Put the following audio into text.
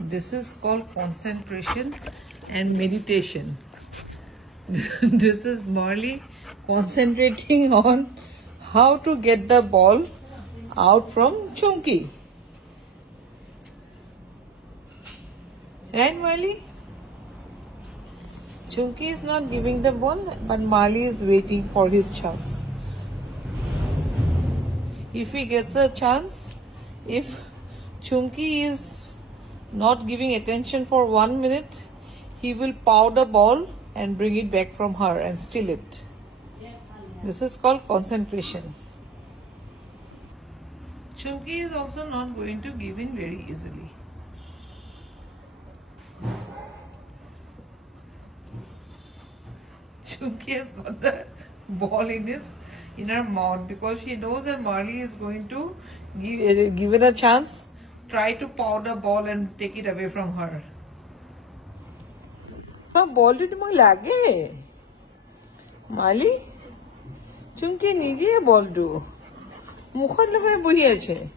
This is called concentration and meditation. This is Marley concentrating on how to get the ball out from Chunky. Right, Marley? Chunky is not giving the ball, but Marley is waiting for his chance. If he gets a chance, if Chunky is not giving attention for 1 minute, he will pow the ball and bring it back from her and steal it. This is called concentration. Chunky is also not going to give in very easily. Chunky has got the ball in her mouth because she knows that Marley is going to give it a chance, try to pow the ball and take it away from her. Ball did my lage. Marley? Chunky nije ball do. Mukhar lagai bohi ache.